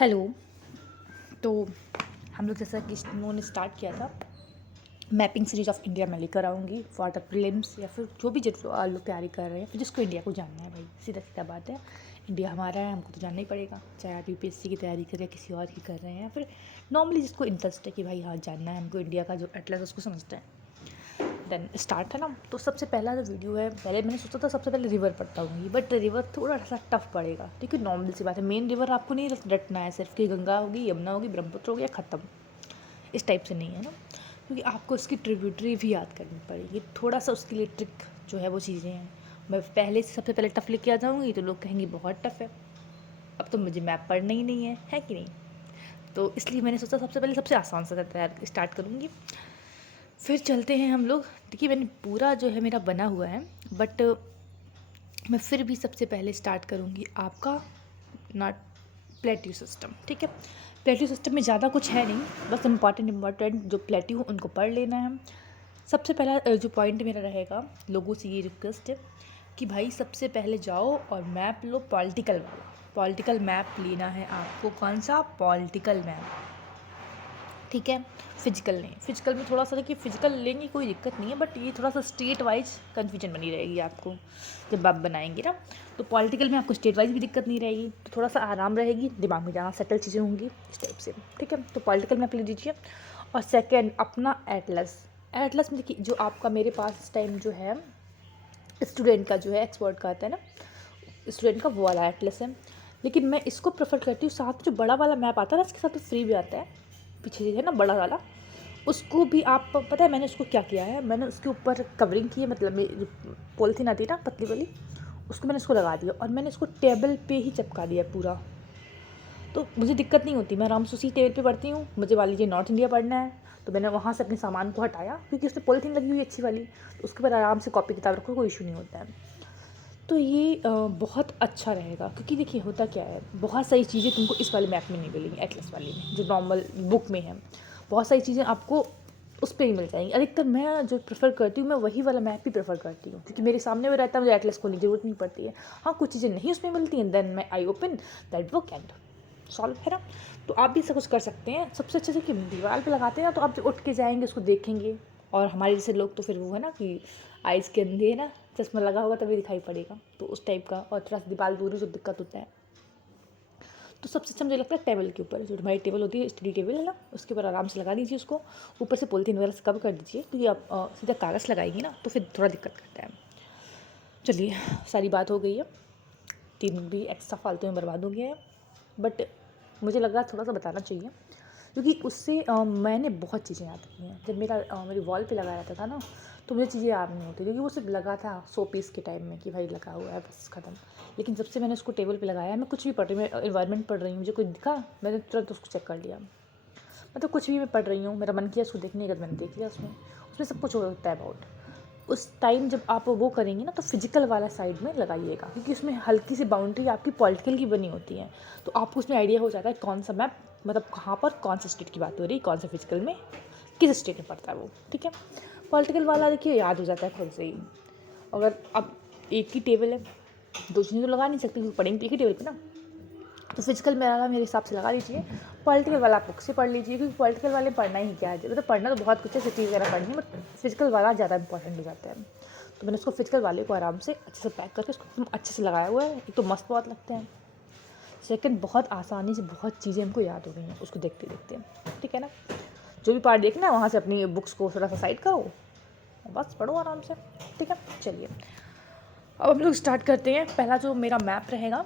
Hello. तो हम लोग जैसा कि उन्होंने स्टार्ट किया था, मैपिंग सीरीज ऑफ इंडिया मैं लेकर आऊँगी फॉर द प्रीलिम्स या फिर जो भी जो लोग तैयारी कर रहे हैं, फिर जिसको इंडिया को जानना है भाई, सीधा सीधा बात है। इंडिया हमारा है, हमको तो जानना ही पड़ेगा, चाहे आप यूपीएससी की तैयारी करें या किसी और की कर रहे हैं, या फिर नॉर्मली जिसको इंटरेस्ट है कि भाई हाँ जानना है हमको इंडिया का जो एटलस उसको समझते हैं। देन स्टार्ट है ना, तो सबसे पहला जो वीडियो है, पहले मैंने सोचा था सबसे पहले रिवर पढ़ता हूँ, बट रिवर थोड़ा सा टफ पड़ेगा क्योंकि नॉर्मल सी बात है, मेन रिवर आपको नहीं रटना है सिर्फ कि गंगा होगी, यमुना होगी, ब्रह्मपुत्र हो गया, ख़त्म। इस टाइप से नहीं है ना, क्योंकि आपको उसकी ट्रिब्यूटरी भी याद करनी पड़ेगी, थोड़ा सा उसके लिए ट्रिक जो है वो चीज़ें हैं। मैं पहले से सबसे पहले टफ लेके आ जाऊँगी तो लोग कहेंगे बहुत टफ है, अब तो मुझे मैप पढ़ना ही नहीं है कि नहीं। तो इसलिए मैंने सोचा सबसे पहले सबसे आसान सा तैयार स्टार्ट करूँगी, फिर चलते हैं हम लोग। देखिए मैंने पूरा जो है मेरा बना हुआ है, बट मैं फिर भी सबसे पहले स्टार्ट करूँगी आपका नॉट प्लेट्यू सिस्टम। ठीक है, प्लेट्यू सिस्टम में ज़्यादा कुछ है नहीं, बस इम्पॉर्टेंट जो प्लेट्यू हो उनको पढ़ लेना है। सबसे पहला जो पॉइंट मेरा रहेगा, लोगों से ये रिक्वेस्ट है कि भाई सबसे पहले जाओ और मैप लो, पॉलिटिकल वाला पॉलिटिकल मैप लेना है आपको। कौन सा? Political map. ठीक है, फिजिकल नहीं, फिजिकल में थोड़ा सा देखिए, फिजिकल लेंगे कोई दिक्कत नहीं है, बट ये थोड़ा सा स्टेट वाइज कन्फ्यूजन बनी रहेगी आपको जब आप बनाएंगे ना। तो पॉलिटिकल में आपको स्टेट वाइज भी दिक्कत नहीं रहेगी, तो थोड़ा सा आराम रहेगी, दिमाग में जहाँ सेटल चीज़ें होंगी इस टाइप से। ठीक है, तो पॉलिटिकल मैप ले लीजिए। और सेकेंड अपना एटलस। एटलस में देखिए जो आपका मेरे पास इस टाइम जो है स्टूडेंट का जो है एक्सपर्ट का आता है ना, स्टूडेंट का वो वाला एटलस है, लेकिन मैं इसको प्रेफर करती हूँ। साथ में जो बड़ा वाला मैप आता है ना, इसके साथ फ्री भी आता है, पीछे से है ना बड़ा वाला, उसको भी आप पता है मैंने उसको क्या किया है, मैंने उसके ऊपर कवरिंग की है, मतलब जो पॉलीथीन आती है ना पतली वाली, उसको मैंने इसको लगा दिया और मैंने इसको टेबल पे ही चिपका दिया पूरा। तो मुझे दिक्कत नहीं होती, मैं आराम से उसी टेबल पे पढ़ती हूँ। मुझे मान लीजिए नॉर्थ इंडिया पढ़ना है, तो मैंने वहाँ से अपने सामान को हटाया क्योंकि उस पर पॉलीथीन लगी हुई है अच्छी वाली, तो उसके ऊपर आराम से कॉपी किताब रखो, कोई इशू नहीं होता है। तो ये बहुत अच्छा रहेगा, क्योंकि देखिए होता क्या है, बहुत सारी चीज़ें तुमको इस वाले मैप में नहीं मिलेंगी, एटलस वाले में जो नॉर्मल बुक में है। बहुत सारी चीज़ें आपको उस पर ही मिल जाएंगी। अधिकतर मैं जो प्रेफर करती हूँ, मैं वही वाला मैप ही प्रेफर करती हूँ, क्योंकि मेरे सामने वो रहता है, मुझे एटलस खोलने की जरूरत नहीं पड़ती है। हाँ, कुछ चीज़ें नहीं उसमें मिलती हैं, देन मैं I open that book and solve, है ना। तो आप भी ऐसा कुछ कर सकते हैं। सबसे अच्छे से कि दीवार पे लगाते हैं ना, तो आप जो उठ के जाएंगे उसको देखेंगे, और हमारे जैसे लोग तो फिर वो है ना कि आइज़ के अंधे है ना, चश्मा लगा होगा तभी दिखाई पड़ेगा, तो उस टाइप का, और थोड़ा सा दीवार दूर जो दिक्कत होता है। तो सबसे अच्छा मुझे लगता है टेबल के ऊपर, जो हमारी टेबल होती है स्टडी टेबल है ना, उसके ऊपर आराम से लगा दीजिए उसको, ऊपर से पॉलीथीन वगैरह से कवर कर दीजिए, क्योंकि आप सीधा कागज़ लगाएंगे ना तो फिर थोड़ा दिक्कत करता है। चलिए, सारी बात हो गई है, 3 मिनट भी एक्स्ट्रा फालतू में बर्बाद हो गया है, बट मुझे लगा थोड़ा सा बताना चाहिए, क्योंकि उससे मैंने बहुत चीज़ें याद की हैं। जब मेरी वॉल पे लगा रहता था ना, तो मुझे चीज़ें याद नहीं होती, क्योंकि वो सिर्फ लगा था 100 पीस के टाइम में कि भाई लगा हुआ है बस ख़त्म। लेकिन जब से मैंने उसको टेबल पे लगाया, मैं कुछ भी पढ़ रही हूँ, मैं इन्वायरमेंट पढ़ रही हूँ, मुझे कुछ दिखा, मैंने तुरंत उसको चेक कर लिया। मतलब कुछ भी मैं पढ़ रही हूँ, मेरा मन किया उसको देखने का, मैंने देख लिया, उसमें उसमें सब कुछ होता है अबाउट। उस टाइम जब आप वो करेंगे ना, तो फिजिकल वाला साइड में लगाइएगा, क्योंकि उसमें हल्की सी बाउंड्री आपकी पॉलिटिकल की बनी होती है, तो आपको उसमें आइडिया हो जाता है कौन सा मैप, मतलब कहाँ पर कौन सा स्टेट की बात हो रही है, कौन सा फिजिकल में किस स्टेट में पड़ता है वो। ठीक है, पॉलिटिकल वाला देखिए याद हो जाता है खुद से ही। अगर अब एक ही टेबल है, दो चीज़ें तो लगा नहीं सकती, क्योंकि पढ़ेंगे एक ही टेबल पे ना, तो फिजिकल वाला मेरे हिसाब से लगा लीजिए। पॉलिटिकल वाला आप बुक से पढ़ लीजिए, क्योंकि पॉलिटिकल वाले पढ़ना ही क्या है, मतलब पढ़ना तो बहुत कुछ है, सिटी वगैरह पढ़नी है, बट फिजिकल वाला ज़्यादा इंपॉर्टेंट हो जाता है। तो मैंने उसको फिजिकल वाले को आराम से अच्छे से पैक करके उसको एकदम अच्छे से लगाया हुआ है। एक तो मस्त बहुत लगते हैं, सेकंड बहुत आसानी से बहुत चीज़ें हमको याद हो गई हैं उसको देखते देखते। ठीक है ना, जो भी पार्ट देखना है वहाँ से अपनी बुक्स को थोड़ा सा साइड करो और बस पढ़ो आराम से। ठीक है, चलिए अब हम लोग स्टार्ट करते हैं। पहला जो मेरा मैप रहेगा,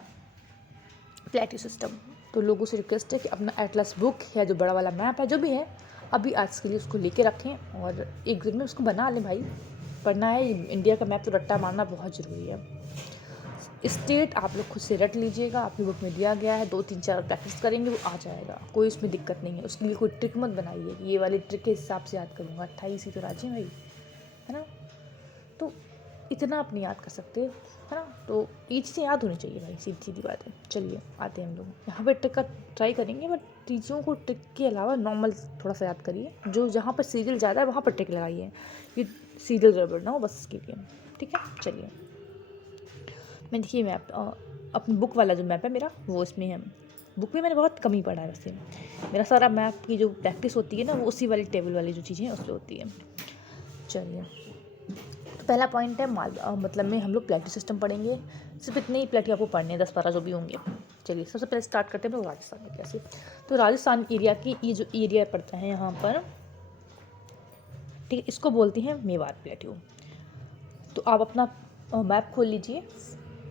प्लेट्यू सिस्टम। तो लोगों से रिक्वेस्ट है कि अपना एटलस बुक या जो बड़ा वाला मैप है जो भी है, अभी आज के लिए उसको लेके रखें और एक दिन में उसको बना लें भाई। पढ़ना है इंडिया का मैप, तो रट्टा मारना बहुत ज़रूरी है। स्टेट आप लोग खुद से रट लीजिएगा, आपकी बुक में दिया गया है, 2 3 4 प्रैक्टिस करेंगे वो आ जाएगा, कोई उसमें दिक्कत नहीं है। उसके लिए कोई ट्रिक मत बनाइए कि ये वाली ट्रिक के हिसाब से याद करूँगा, 28 ही तो राज्य भाई, है ना। तो इतना आप नहीं याद कर सकते, है ना, तो ये चीज़ें याद होनी चाहिए भाई, सीधी सीधी बात है। चलिए आते हैं हम लोग यहाँ पे, ट्रिक का ट्राई करेंगे, बट चीज़ों को ट्रिक के अलावा नॉर्मल थोड़ा सा याद करिए, जो जहाँ पर सीरियल ज़्यादा है वहाँ पर ट्रिक लगाइए, कि सीरियल गड़बड़ ना हो, बस इसके लिए। ठीक है, चलिए मैं देखिए मैप अपनी बुक वाला जो मैप है मेरा वो इसमें है। बुक में मैंने बहुत कम ही पढ़ा है वैसे। मेरा सारा मैप की जो प्रैक्टिस होती है ना वो उसी वाली टेबल वाली जो चीज़ें हैं उससे होती है। चलिए, तो पहला पॉइंट है मतलब में हम लोग प्लेट्यू सिस्टम पढ़ेंगे। सिर्फ इतने ही प्लेट्यू आपको पढ़ने हैं, 10-12 जो भी होंगे। चलिए, सबसे पहले स्टार्ट करते हैं तो राजस्थान में कैसे। तो राजस्थान एरिया की ये जो एरिया पड़ता है यहाँ पर, ठीक है, इसको बोलते हैं मेवाड़ प्लेट्यू। तो आप अपना मैप खोल लीजिए,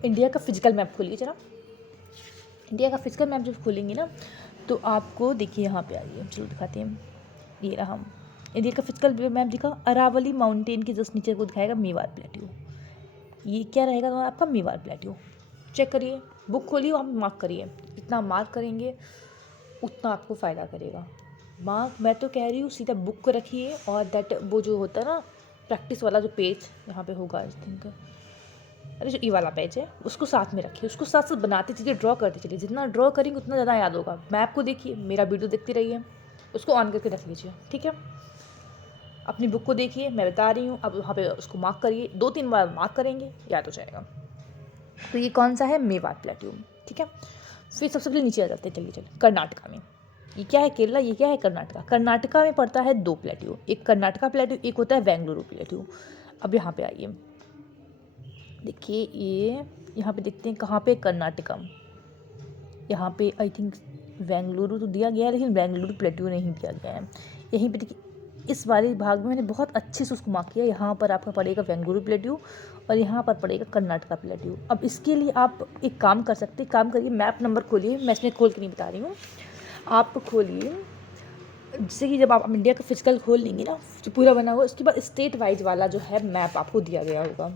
इंडिया का फिजिकल मैप खोलिए जरा। इंडिया का फिजिकल मैप जब खोलेंगे ना तो आपको देखिए यहाँ पे आइए, चलो दिखाते हैं। ये रहा हम इंडिया का फिजिकल मैप दिखा, अरावली माउंटेन के जस्ट नीचे को दिखाएगा मेवाड़ प्लेट्यू। ये क्या रहेगा तो आपका मेवाड़ प्लेट्यू। चेक करिए, बुक खोलिए, वहाँ पे मार्क करिए। जितना मार्क करेंगे उतना आपको फ़ायदा करेगा। मार्क मैं तो कह रही हूँ सीधा बुक को रखिए, और दैट वो जो होता है ना प्रैक्टिस वाला जो पेज यहाँ पे होगा आई थिंक, अरे जो ये वाला पेज है उसको साथ में रखिए, उसको साथ साथ बनाते चलिए, ड्रॉ करते चलिए। जितना ड्रॉ करेंगे उतना ज़्यादा याद होगा। मैप को देखिए, मेरा वीडियो देखते रहिए, उसको ऑन करके रख लीजिए, ठीक है। अपनी बुक को देखिए, मैं बता रही हूँ, अब वहाँ पे उसको मार्क करिए, 2-3 बार मार्क करेंगे याद हो जाएगा। तो ये कौन सा है, मेवाड़ प्लेट्यू, ठीक है। फिर सबसे पहले नीचे आ जाते हैं, चलिए कर्नाटका में। ये क्या है केरला, ये क्या है कर्नाटका। कर्नाटका में पड़ता है 2 प्लेट्यू, एक कर्नाटका प्लेट्यू, एक होता है बेंगलुरु प्लेट्यू। अब यहाँ पे आइए, देखिए ये यहाँ पे देखते हैं कहाँ पे कर्नाटका। यहाँ पे आई थिंक बेंगलुरु तो दिया गया है, लेकिन बेंगलुरु प्लेट्यू नहीं दिया गया है। यहीं पे देखिए इस वाले भाग में मैंने बहुत अच्छे से उसको मार्क किया। यहाँ पर आपका पड़ेगा बेंगलुरु प्लेट्यू और यहाँ पर पड़ेगा कर्नाटका प्लेट्यू। अब इसके लिए आप एक काम कर सकते हैं, काम करिए, मैप नंबर खोलिए, मैं इसमें खोल के नहीं बता रही हूँ, आप खोलिए। जैसे कि जब आप इंडिया का फिजिकल खोल लेंगे ना जो पूरा बना हुआ, उसके बाद स्टेट वाइज वाला जो है मैप आपको दिया गया होगा।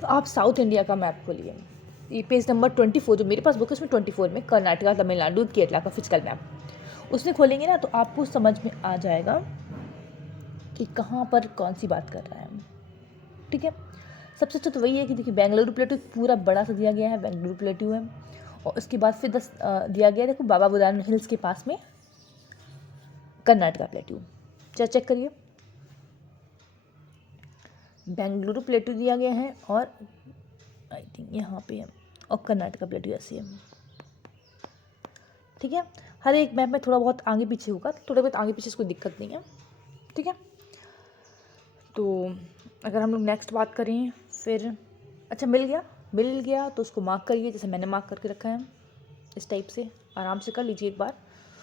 तो आप साउथ इंडिया का मैप खोलिए, ये पेज नंबर 24 जो मेरे पास बुक है उसमें 24 में कर्नाटका, तमिलनाडु, केरला का फिजिकल मैप उसमें खोलेंगे ना तो आपको समझ में आ जाएगा कि कहाँ पर कौन सी बात कर रहा है, ठीक है। सबसे अच्छा तो वही है कि देखिए बेंगलुरु प्लेट्यू पूरा बड़ा सा दिया गया है, बेंगलुरु प्लेट्यू है। और उसके बाद फिर 10 दिया गया है, देखो बाबा बुदान हिल्स के पास में कर्नाटका प्लेट्यू। चेक करिए, बेंगलुरु प्लेट्यू दिया गया है और आई थिंक यहाँ पे है, और कर्नाटका प्लेट्यू ऐसे है, ठीक है। हर एक मैप में थोड़ा बहुत आगे पीछे होगा, थोड़ा बहुत आगे पीछे कोई दिक्कत नहीं है, ठीक है। तो अगर हम लोग नेक्स्ट बात करें फिर, अच्छा मिल गया तो उसको मार्क करिए, जैसे मैंने मार्क करके रखा है इस टाइप से, आराम से कर लीजिए एक बार।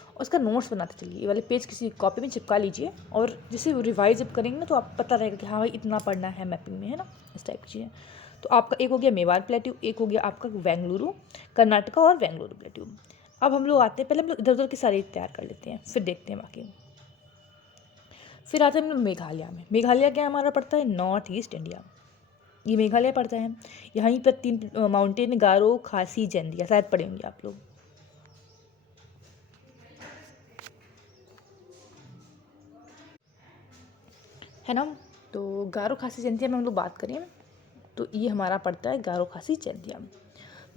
और उसका नोट्स बनाते चलिए, ये वाले पेज किसी कॉपी में चिपका लीजिए, और जैसे रिवाइज जब करेंगे ना तो आप पता रहेगा कि हाँ भाई इतना पढ़ना है मैपिंग में, है ना, इस टाइप की चीज़ें। तो आपका एक हो गया मेवाड़ प्लेट्यू, एक हो गया आपका बेंगलुरु, कर्नाटका और बेंगलुरु प्लेट्यू। अब हम लोग आते हैं, पहले हम लोग इधर उधर के सारे तैयार कर लेते हैं, फिर देखते हैं बाकी। फिर आते हैं हम लोग मेघालय में। मेघालय क्या हमारा पड़ता है, नॉर्थ ईस्ट इंडिया, ये मेघालय पड़ता है। यहीं पर 3 माउंटेन, गारो, खासी, जैंतिया, शायद पढ़े होंगे आप लोग, है ना। तो गारो, खासी, जैंतिया में हम लोग बात करें तो ये हमारा पड़ता है गारो, खासी, जैंतिया।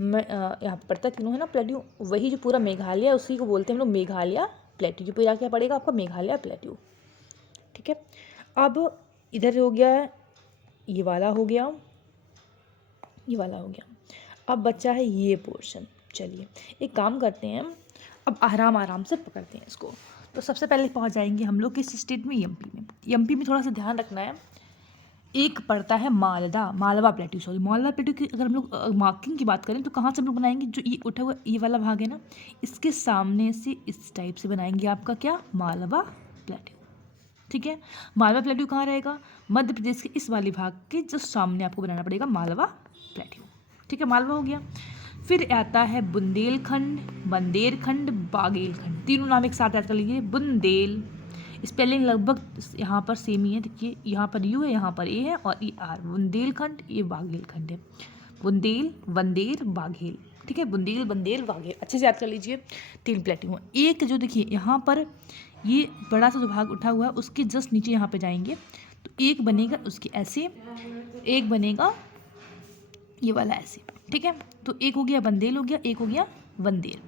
मैं यहाँ पर पड़ता तीनों है ना प्लेट्यू, वही जो पूरा मेघालय उसी को बोलते हैं हम लोग मेघालय प्लेट्यू। जो पूरा क्या पड़ेगा आपका मेघालय प्लेट्यू, ठीक है। अब इधर हो गया है, ये वाला हो गया, ये वाला हो गया। अब बचा है ये पोर्शन। चलिए एक काम करते हैं, अब आराम से पकड़ते हैं इसको। तो सबसे पहले पहुंच जाएंगे हम लोग किस स्टेट में, एमपी में। एमपी में थोड़ा सा ध्यान रखना है, एक पड़ता है Malwa plateau, sorry Malwa plateau की अगर हम लोग मार्किंग की बात करें तो कहाँ से हम लोग बनाएंगे, जो ये उठा हुआ ये वाला भाग है ना, इसके सामने से इस टाइप से बनाएंगे आपका क्या, मालवा प्लेट्यू, ठीक है। मालवा प्लेट्यू कहाँ रहेगा, मध्य प्रदेश के इस वाले भाग के जस्ट सामने आपको बनाना पड़ेगा मालवा प्लेट्यू, ठीक है। मालवा हो गया। फिर आता है बुंदेलखंड, बंदेरखंड, बागेलखंड, तीनों नाम एक साथ याद कर लीजिए। बुंदेल, स्पेलिंग लगभग यहाँ पर सेम ही है, देखिए यहाँ पर यू है, यहाँ पर ए है और ये आर। बुंदेलखंड, ये बागेलखंड है। बुंदेल, बंदेर, बाघेल, ठीक है। बुंदेल, बंदेल, बाघेल, अच्छे से याद कर लीजिए। 3 प्लेट्यू। एक जो देखिए यहाँ पर ये बड़ा सा जो भाग उठा हुआ है उसके जस्ट नीचे यहाँ पे जाएंगे तो एक बनेगा उसके ऐसे, एक बनेगा ये वाला ऐसे, ठीक है। तो एक हो गया बंदेल, हो गया एक हो गया वंदेल,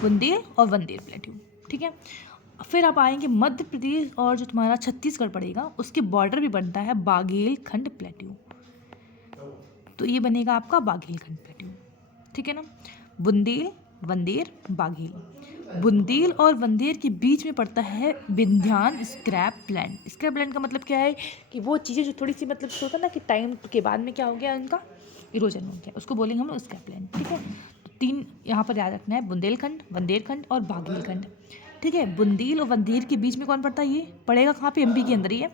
बुंदेल और वंदेल प्लेट्यू, ठीक है। फिर आप आएंगे मध्य प्रदेश और जो तुम्हारा छत्तीसगढ़ पड़ेगा उसके बॉर्डर भी बनता है बाघेलखंड प्लेट्यू, तो ये बनेगा आपका बाघेलखंड प्लेट्यू, ठीक है ना। बुंदेल, वंदेर, बाघेल। बुंदेल और वंदेर के बीच में पड़ता है Vindhyan scrap land. Scrap land का मतलब क्या है कि वो चीज़ें जो थोड़ी सी मतलब होता है ना कि टाइम के बाद में क्या हो गया उनका इरोजन हो गया, उसको बोलेंगे हम लोग स्क्रैप लैंड। ठीक है, तो 3 यहाँ पर याद रखना है, बुंदेलखंड, वंदेरखंड और बाघेलखंड। ठीक है, बुंदेल और वंदेर के बीच में कौन पड़ता है, ये पड़ेगा कहाँ पे, एमपी के अंदर ही है,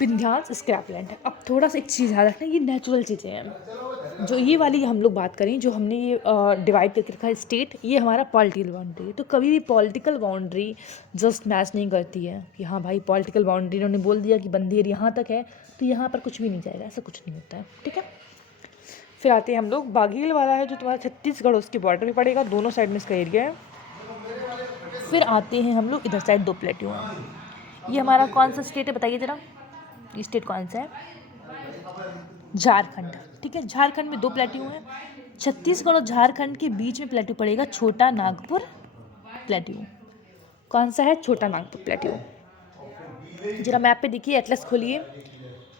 विंध्याचल स्क्रैप लैंड है। अब थोड़ा सा एक चीज़ याद रखना, ये नेचुरल चीज़ें हैं। जो ये वाली हम लोग बात करें, जो हमने ये डिवाइड करके रखा है स्टेट, ये हमारा पॉलिटिकल बाउंड्री है। तो कभी भी पॉलिटिकल बाउंड्री जस्ट मैच नहीं करती है कि हाँ भाई पॉलिटिकल बाउंड्री इन्होंने बोल दिया कि बंदेर यहाँ तक है तो यहाँ पर कुछ भी नहीं जाएगा, ऐसा कुछ नहीं होता है। ठीक है, फिर आते हैं हम लोग बाघेल वाला है जो तुम्हारा छत्तीसगढ़, उसके बॉर्डर पे पड़ेगा, दोनों साइड में इसका एरिया है। फिर आते हैं हम लोग इधर साइड, 2 प्लेट्यू हैं। ये हमारा कौन सा स्टेट है बताइए ज़रा, ये स्टेट कौन सा है, झारखंड। ठीक है, झारखंड में 2 प्लेट्यू हैं। छत्तीसगढ़ और झारखंड के बीच में प्लेट्यू पड़ेगा छोटा नागपुर प्लेट्यू। कौन सा है, छोटा नागपुर प्लेट्यू। जरा मैप पे देखिए, एटलस खोलिए,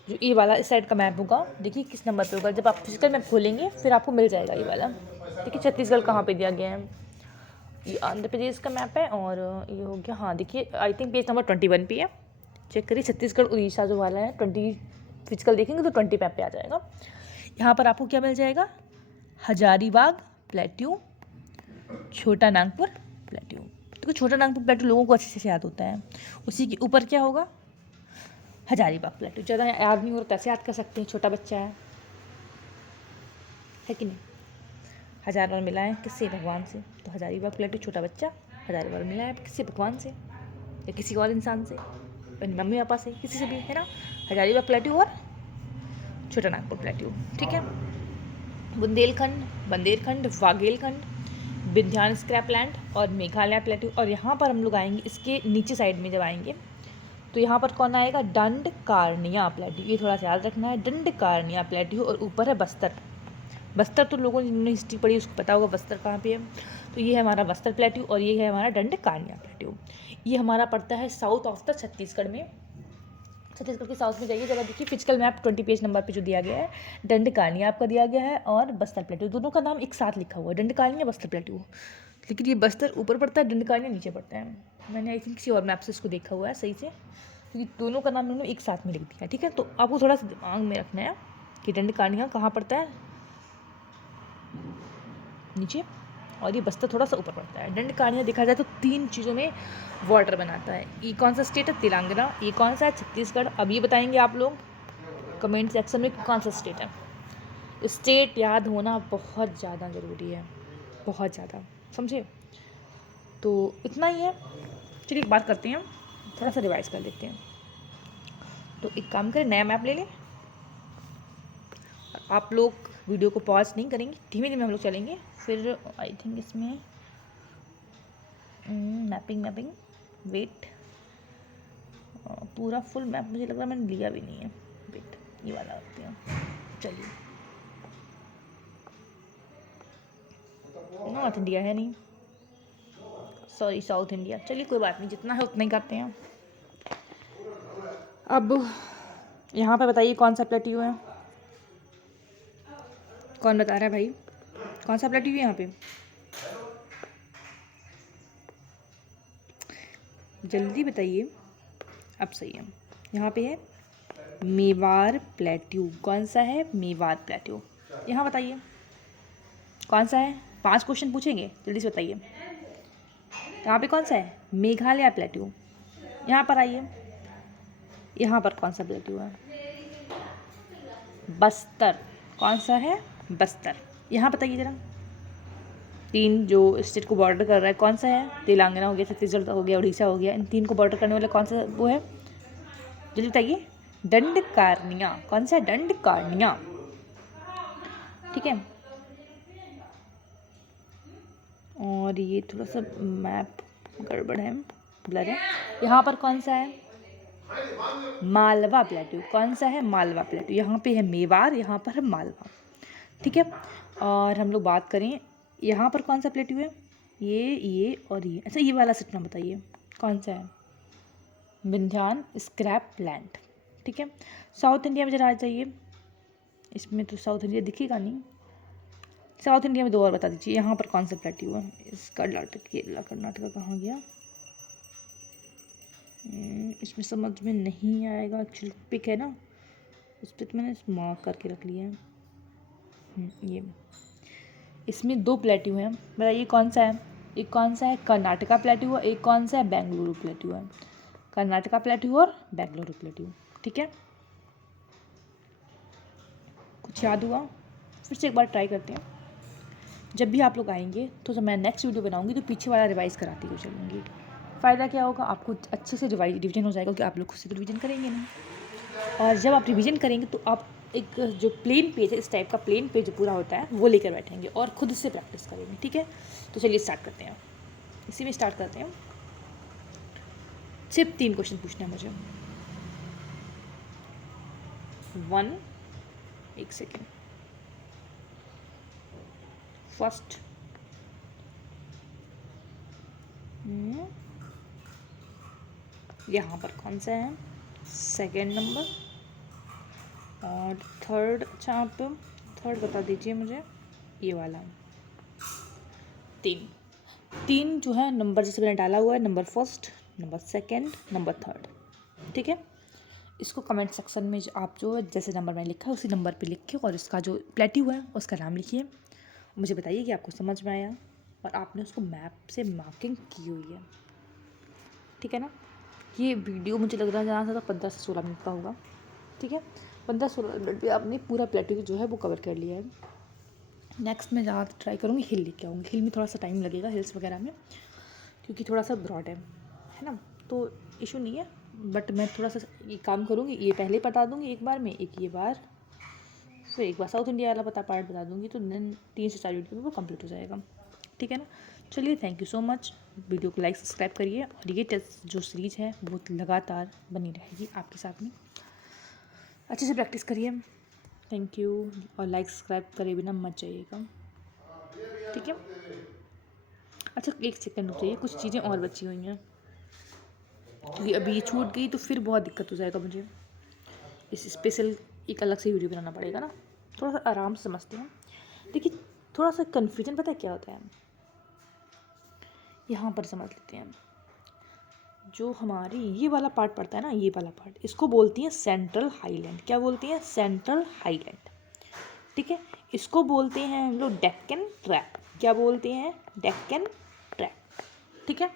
जो ये वाला इस साइड का मैप होगा, देखिए किस नंबर पे होगा। जब आप फिजिकल मैप खोलेंगे फिर आपको मिल जाएगा ये वाला। देखिए छत्तीसगढ़ कहाँ पे दिया गया है, ये आंध्र प्रदेश का मैप है और ये हो गया, हाँ देखिए आई थिंक पेज नंबर 21 पे है, चेक करिए। छत्तीसगढ़ उड़ीसा जो वाला है 20 फिजिकल देखेंगे तो 20 मैप पे आ जाएगा। यहाँ पर आपको क्या मिल जाएगा, हजारीबाग प्लेट्यू, छोटा नागपुर प्लेट्यू। तो छोटा नागपुर प्लेट्यू लोगों को अच्छे से याद होता है, उसी के ऊपर क्या होगा, हजारीबाग प्लेट्यू। ज़्यादा याद नहीं हो रहा कैसे याद कर सकते हैं, छोटा बच्चा है कि नहीं। हज़ार बार मिला है किससे, भगवान से। तो हजारीबाग प्लेट्यू छोटा बच्चा 1000 बार मिला है किससे, भगवान से या किसी और इंसान से, मम्मी पापा से, किसी से भी, है ना। हजारीबाग प्लेट्यू और छोटा नागपुर प्लेट्यू। ठीक है, बुंदेलखंड, बंदेरखंड, वाघेलखंड, विंध्याचल स्क्रैप लैंड और मेघालय प्लेट्यू। और यहाँ पर हम लोग आएंगे इसके नीचे साइड में, जब आएंगे तो यहाँ पर कौन आएगा, दंडकारनिया प्लेट्यू। ये थोड़ा सा याद रखना है, दंडकारनिया प्लेट्यू। और ऊपर है बस्तर। बस्तर तो लोगों ने जिन्होंने हिस्ट्री पढ़ी उसको पता होगा बस्तर कहाँ पे है। तो ये है हमारा बस्तर प्लेट्यू और ये है हमारा दंडकारनिया प्लेट्यू। ये हमारा पड़ता है साउथ ऑफ द छत्तीसगढ़ में। छत्तीसगढ़ के साउथ में जाइए जरा, देखिए फिजिकल मैप 20 पेज नंबर पे जो दिया गया है, दंडकारनिया आपका दिया गया है और बस्तर प्लेट्यू, दोनों का नाम एक साथ लिखा हुआ है, दंडकारनिया बस्तर प्लेट्यू। लेकिन ये बस्तर ऊपर पड़ता है, दंडकारनिया नीचे पड़ता है। मैंने आई थिंक किसी और मैप से इसको देखा हुआ है सही से, क्योंकि दोनों का नाम उन्होंने एक साथ में लिख दिया। ठीक है, तो आपको थोड़ा सा दिमाग में रखना है कि दंडकारनिया कहाँ पड़ता है, नीचे, और ये बस्तर थोड़ा सा ऊपर पड़ता है। दंडकारनिया देखा जाए तो 3 चीज़ों में वाटर बनाता है। ये कौन सा स्टेट है, तेलंगाना। ये कौन सा है, छत्तीसगढ़। अब ये बताएंगे आप लोग कमेंट सेक्शन में कौन सा स्टेट है। स्टेट याद होना बहुत ज़्यादा ज़रूरी है, बहुत ज़्यादा, समझे। तो इतना ही है। चलिए एक बात करते हैं, थोड़ा सा रिवाइज कर लेते हैं। तो एक काम करें, नया मैप ले लें। आप लोग वीडियो को पॉज नहीं करेंगे, धीमे धीमे हम लोग चलेंगे। फिर आई थिंक इसमें मैपिंग वेट, पूरा फुल मैप मुझे लग रहा है मैंने लिया भी नहीं है। वेट, ये वाला रखते हैं। चलिए, नॉर्थ इंडिया है नहीं, सॉरी साउथ इंडिया। चलिए कोई बात नहीं, जितना है उतना ही करते हैं। अब यहाँ पे बताइए कौन सा प्लेट्यू है, कौन बता रहा है भाई, कौन सा प्लेट्यू है यहाँ पे, जल्दी बताइए। अब सही है, यहाँ पे है मेवाड़ प्लेट्यू। कौन सा है, मेवाड़ प्लेट्यू। यहाँ बताइए कौन सा है, 5 क्वेश्चन पूछेंगे, जल्दी से बताइए। यहाँ पे कौन सा है, मेघालय प्लेट्यू। यहाँ पर आइए, यहाँ पर कौन सा प्लेट्यू है, बस्तर। कौन सा है, बस्तर। यहाँ बताइए ज़रा, 3 जो स्टेट को बॉर्डर कर रहा है कौन सा है, तेलंगाना हो गया, छत्तीसगढ़ हो गया, उड़ीसा हो गया। इन 3 को बॉर्डर करने वाला कौन सा वो है, जल्दी बताइए। दंडकारनिया। कौन सा है, दंडकारनिया। ठीक है, और ये थोड़ा सा मैप गड़बड़ है, ब्लर है। यहाँ पर कौन सा है, मालवा प्लेट्यू। कौन सा है, मालवा प्लेट्यू। यहाँ पे है मेवाड़, यहाँ पर है मालवा। ठीक है, और हम लोग बात करें यहाँ पर कौन सा प्लेट्यू है, ये और ये। अच्छा ये वाला सेट में बताइए कौन सा है, विंध्याचल स्क्रैप लैंड। ठीक है, साउथ इंडिया में जरा आ जाइए, इसमें तो साउथ इंडिया दिखेगा नहीं। साउथ इंडिया में 2 और बता दीजिए, यहाँ पर कौन सा प्लेट्यू है? इस कर्नाटका कहाँ गया? इसमें समझ में नहीं आएगा, एक्चुअली पिक है ना, उस पर तो मैंने मार्क करके रख लिया है। ये इसमें 2 प्लेट्यू हैं, बताइए कौन सा है? एक कौन सा है? कर्नाटका प्लेट्यू, और एक कौन सा है? बेंगलुरु प्लेट्यू है। कर्नाटका प्लेट्यू और बेंगलुरु प्लेट्यू, ठीक है। कुछ याद हुआ? फिर से एक बार ट्राई करते हैं। जब भी आप लोग आएंगे तो जब मैं नेक्स्ट वीडियो बनाऊंगी तो पीछे वाला रिवाइज़ कराती हुई चलूँगी। फ़ायदा क्या होगा? आपको अच्छे से रिवीजन हो जाएगा, कि आप लोग खुद से तो रिवीजन करेंगे नहीं। और जब आप रिवीजन करेंगे तो आप एक जो प्लेन पेज है, इस टाइप का प्लेन पेज जो पूरा होता है वो लेकर बैठेंगे और खुद से प्रैक्टिस करेंगे, ठीक है। तो चलिए स्टार्ट करते हैं, इसी में स्टार्ट करते हैं। सिर्फ 3 क्वेश्चन पूछना है मुझे। 1 सेकेंड। फर्स्ट, यहाँ पर कौन सा है? Second number. और थर्ड, अच्छा आप थर्ड बता दीजिए मुझे, ये वाला। 3 जो है नंबर जैसे मैंने डाला हुआ है, number first, number second, number third, ठीक है। इसको कमेंट सेक्शन में आप जो जैसे नंबर मैंने लिखा है उसी नंबर पे लिखिए, और इसका जो प्लेट्यू है उसका नाम लिखिए। मुझे बताइए कि आपको समझ में आया और आपने उसको मैप से मार्किंग की हुई है, ठीक है ना। ये वीडियो मुझे लग रहा है ज़्यादा से ज़्यादा 15 से 16 मिनट का होगा, ठीक है। 15-16 मिनट में आपने पूरा प्लेट्यू जो है वो कवर कर लिया है। नेक्स्ट मैं ज़्यादा ट्राई करूँगी हिल लेके आऊँगी। हिल में थोड़ा सा टाइम लगेगा, हिल्स वगैरह में, क्योंकि थोड़ा सा ब्रॉड है ना, तो इशू नहीं है। बट मैं थोड़ा सा ये काम करूँगी, ये पहले बता दूँगी एक बार में, एक ये बार, फिर एक बार साउथ इंडिया वाला पार्ट बता दूँगी, तो देन 3 से 4 वीडियो में वो कंप्लीट हो जाएगा, ठीक है ना। चलिए, thank you so much. Video को लाइक सब्सक्राइब करिए, और ये टेस्ट जो सीरीज़ है वो लगातार बनी रहेगी आपके साथ में। अच्छे से प्रैक्टिस करिए, थैंक यू। और लाइक सब्सक्राइब करे बिना मत जाइएगा, ठीक है। अच्छा, 1 सेकंड रुकिए, कुछ चीज़ें और बची हुई हैं, क्योंकि अभी ये छूट गई तो फिर बहुत दिक्कत हो जाएगा मुझे। इस स्पेशल एक अलग से वीडियो बनाना पड़ेगा ना। थोड़ा सा आराम से समझते हैं। देखिए, थोड़ा सा कन्फ्यूजन पता है क्या होता है, यहाँ पर समझ लेते हैं। जो हमारी ये वाला पार्ट पड़ता है ना, ये वाला पार्ट, इसको बोलती हैं सेंट्रल हाईलैंड। क्या बोलती हैं? सेंट्रल हाईलैंड, ठीक है। इसको बोलते हैं हम लोग डेक्कन ट्रैप। क्या बोलते हैं? डेक्कन ट्रैप, ठीक है।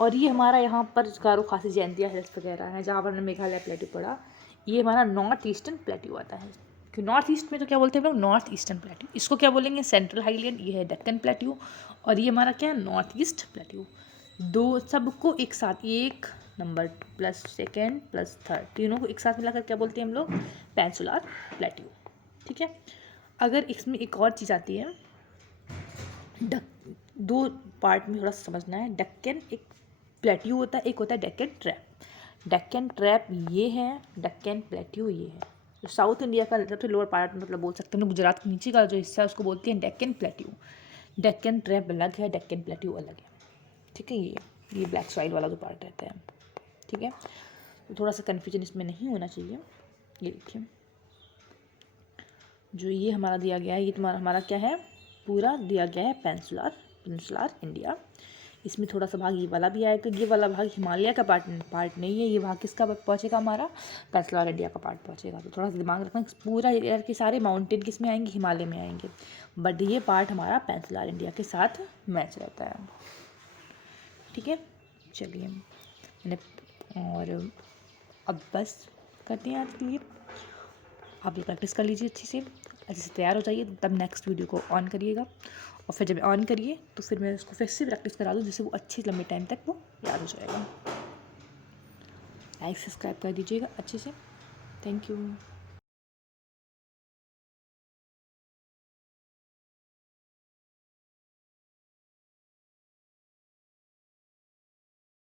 और ये हमारा यहाँ पर गारो खासी जयंतिया हिल्स वगैरह है, जहाँ पर हमने मेघालय प्लेट्यू पढ़ा, ये हमारा नॉर्थ ईस्टर्न प्लेट्यू आता है। कि नॉर्थ ईस्ट में तो क्या बोलते हैं हम लोग? North eastern plateau. इसको क्या बोलेंगे? Central highland. ये है डेक्कन प्लेट्यू, और ये हमारा क्या है? North east plateau. दो सबको एक साथ, एक number plus second plus third, तीनों को एक साथ मिलाकर क्या बोलते हैं हम लोग? पेनिनसुलर प्लेट्यू, ठीक है। अगर इसमें एक और चीज़ आती है, 2 पार्ट में थोड़ा समझना है। डेक्कन एक प्लेट्यू होता है, एक होता है डेक्कन ट्रैप। डेक्कन ट्रैप ये है, डेक्कन प्लेट्यू ये है। तो साउथ इंडिया का सबसे लोअर पार्ट मतलब बोल सकते हैं, गुजरात के नीचे का जो हिस्सा है उसको बोलते हैं डेक्कन प्लेट्यू। डेक्कन ट्रैप अलग है, डेक्कन प्लेट्यू अलग है, ठीक है। ये ब्लैक सॉइल वाला जो पार्ट रहता है, ठीक है। तो थोड़ा सा कन्फ्यूजन इसमें नहीं होना चाहिए। ये देखिए, जो ये हमारा दिया गया है, ये तुम्हारा हमारा क्या है? पूरा दिया गया है पेनिनसुलर इंडिया। इसमें थोड़ा सा भाग ये वाला भी आएगा। ये वाला भाग हिमालय का पार्ट नहीं है, ये भाग किसका पहुँचेगा? हमारा पेनिनसुलर इंडिया का पार्ट पहुँचेगा। तो थोड़ा सा दिमाग रखना, पूरा एरिया के सारे माउंटेन किस में आएंगे? हिमालय में आएंगे, बट ये पार्ट हमारा पेनिनसुलर इंडिया के साथ मैच रहता है, ठीक है। चलिए, मैंने और अब बस करते हैं आज के लिए। आप ये प्रैक्टिस कर लीजिए अच्छे से तैयार हो जाइए, तब नेक्स्ट वीडियो को ऑन करिएगा। और फिर जब ऑन करिए तो फिर मैं उसको फिर से प्रैक्टिस करा दूँ, जिससे वो अच्छी लंबे टाइम तक वो याद हो जाएगा। लाइक सब्सक्राइब कर दीजिएगा अच्छे से, थैंक यू।